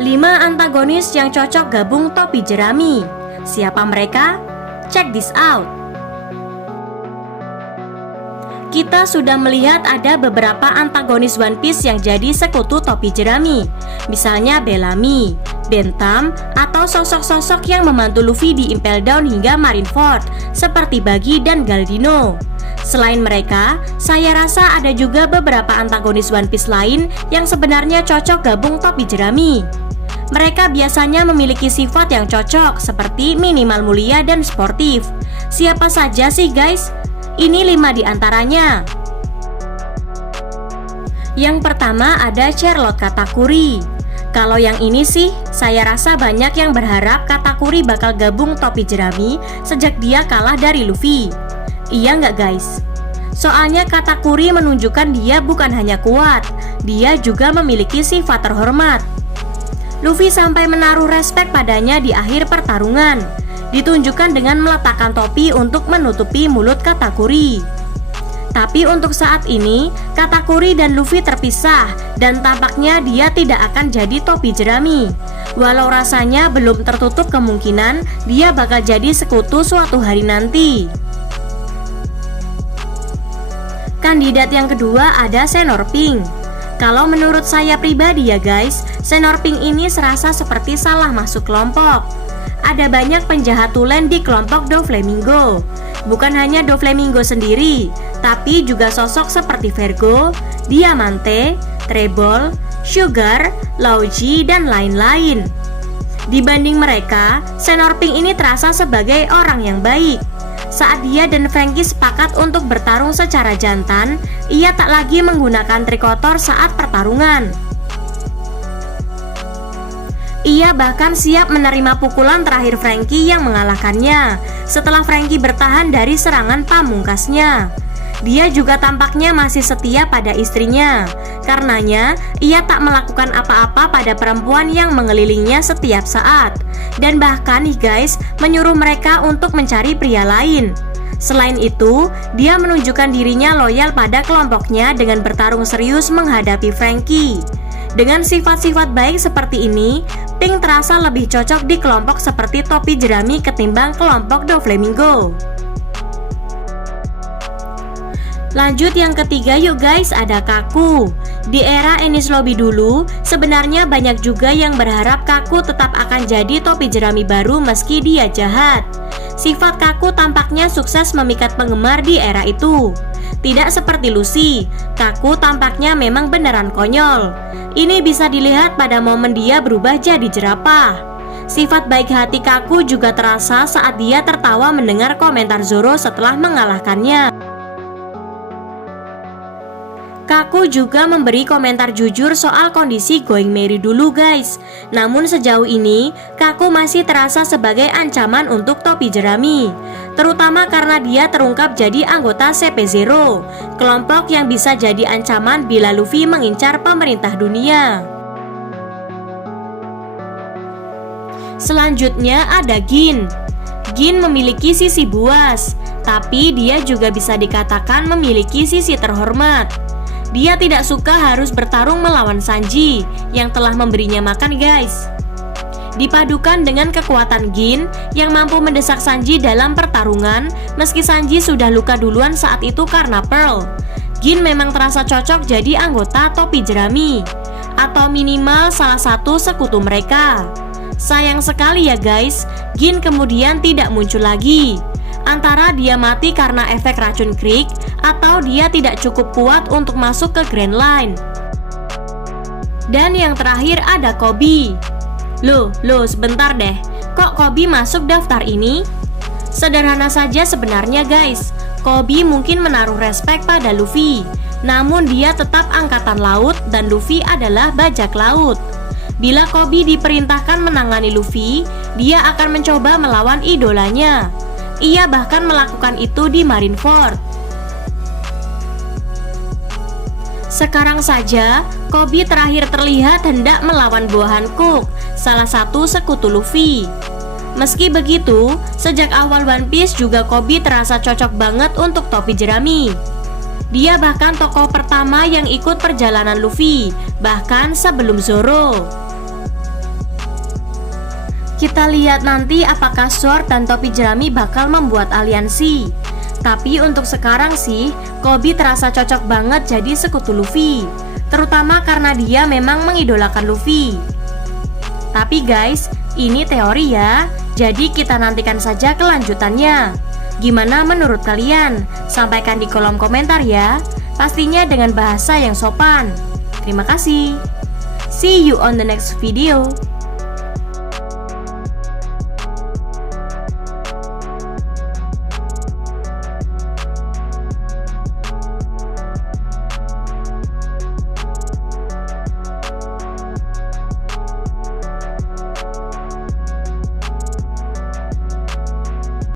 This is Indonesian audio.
5 antagonis yang cocok gabung topi jerami. Siapa mereka? Check this out. Kita sudah melihat ada beberapa antagonis One Piece yang jadi sekutu topi jerami. Misalnya Bellamy, Bentham, atau sosok-sosok yang membantu Luffy di Impel Down hingga Marineford seperti Buggy dan Galdino. Selain mereka, saya rasa ada juga beberapa antagonis One Piece lain yang sebenarnya cocok gabung topi jerami. Mereka biasanya memiliki sifat yang cocok seperti minimal mulia dan sportif. Siapa saja sih guys? Ini 5 di antaranya. Yang pertama ada Charlotte Katakuri. Kalau yang ini sih, saya rasa banyak yang berharap Katakuri bakal gabung topi jerami sejak dia kalah dari Luffy. Iya nggak guys? Soalnya Katakuri menunjukkan dia bukan hanya kuat, dia juga memiliki sifat terhormat. Luffy sampai menaruh respek padanya di akhir pertarungan. Ditunjukkan dengan meletakkan topi untuk menutupi mulut Katakuri. Tapi untuk saat ini, Katakuri dan Luffy terpisah dan tampaknya dia tidak akan jadi topi jerami. Walau rasanya belum tertutup kemungkinan dia bakal jadi sekutu suatu hari nanti. Kandidat yang kedua ada Senor Pink. Kalau menurut saya pribadi ya guys, Senor Pink ini serasa seperti salah masuk kelompok. Ada banyak penjahat tulen di kelompok Doflamingo. Bukan hanya Doflamingo sendiri, tapi juga sosok seperti Vergo, Diamante, Treble, Sugar, Lauji, dan lain-lain. Dibanding mereka, Senor Pink ini terasa sebagai orang yang baik. Saat dia dan Franky sepakat untuk bertarung secara jantan, ia tak lagi menggunakan trikotor saat pertarungan. Ia bahkan siap menerima pukulan terakhir Franky yang mengalahkannya setelah Franky bertahan dari serangan pamungkasnya. Dia juga tampaknya masih setia pada istrinya. Karenanya, ia tak melakukan apa-apa pada perempuan yang mengelilingnya setiap saat. Dan bahkan nih guys, menyuruh mereka untuk mencari pria lain. Selain itu, dia menunjukkan dirinya loyal pada kelompoknya dengan bertarung serius menghadapi Franky. Dengan sifat-sifat baik seperti ini, Pink terasa lebih cocok di kelompok seperti topi jerami ketimbang kelompok Doflamingo. Lanjut yang ketiga yuk guys, ada Kaku. Di era Enies Lobby dulu, sebenarnya banyak juga yang berharap Kaku tetap akan jadi topi jerami baru meski dia jahat. Sifat Kaku tampaknya sukses memikat penggemar di era itu. Tidak seperti Lucy, Kaku tampaknya memang beneran konyol. Ini bisa dilihat pada momen dia berubah jadi jerapah. Sifat baik hati Kaku juga terasa saat dia tertawa mendengar komentar Zoro setelah mengalahkannya. Kaku juga memberi komentar jujur soal kondisi Going Merry dulu guys. Namun sejauh ini, Kaku masih terasa sebagai ancaman untuk topi jerami. Terutama karena dia terungkap jadi anggota CP0, kelompok yang bisa jadi ancaman bila Luffy mengincar pemerintah dunia. Selanjutnya ada Gin. Gin memiliki sisi buas, tapi dia juga bisa dikatakan memiliki sisi terhormat. Dia tidak suka harus bertarung melawan Sanji yang telah memberinya makan guys. Dipadukan dengan kekuatan Gin yang mampu mendesak Sanji dalam pertarungan meski Sanji sudah luka duluan saat itu karena Pearl. Gin memang terasa cocok jadi anggota topi jerami, atau minimal salah satu sekutu mereka. Sayang sekali ya guys, Gin kemudian tidak muncul lagi. Antara dia mati karena efek racun Krieg, atau dia tidak cukup kuat untuk masuk ke Grand Line. Dan yang terakhir ada Koby. Loh, sebentar deh, kok Koby masuk daftar ini? Sederhana saja sebenarnya guys, Koby mungkin menaruh respek pada Luffy, namun dia tetap angkatan laut dan Luffy adalah bajak laut. Bila Koby diperintahkan menangani Luffy, dia akan mencoba melawan idolanya. Ia bahkan melakukan itu di Marineford. Sekarang saja, Koby terakhir terlihat hendak melawan Bohan Cook, salah satu sekutu Luffy. Meski begitu, sejak awal One Piece juga Koby terasa cocok banget untuk topi jerami. Dia bahkan tokoh pertama yang ikut perjalanan Luffy, bahkan sebelum Zoro. Kita lihat nanti apakah Sword dan topi jerami bakal membuat aliansi. Tapi untuk sekarang sih, Koby terasa cocok banget jadi sekutu Luffy, terutama karena dia memang mengidolakan Luffy. Tapi guys, ini teori ya, jadi kita nantikan saja kelanjutannya. Gimana menurut kalian? Sampaikan di kolom komentar ya, pastinya dengan bahasa yang sopan. Terima kasih. See you on the next video.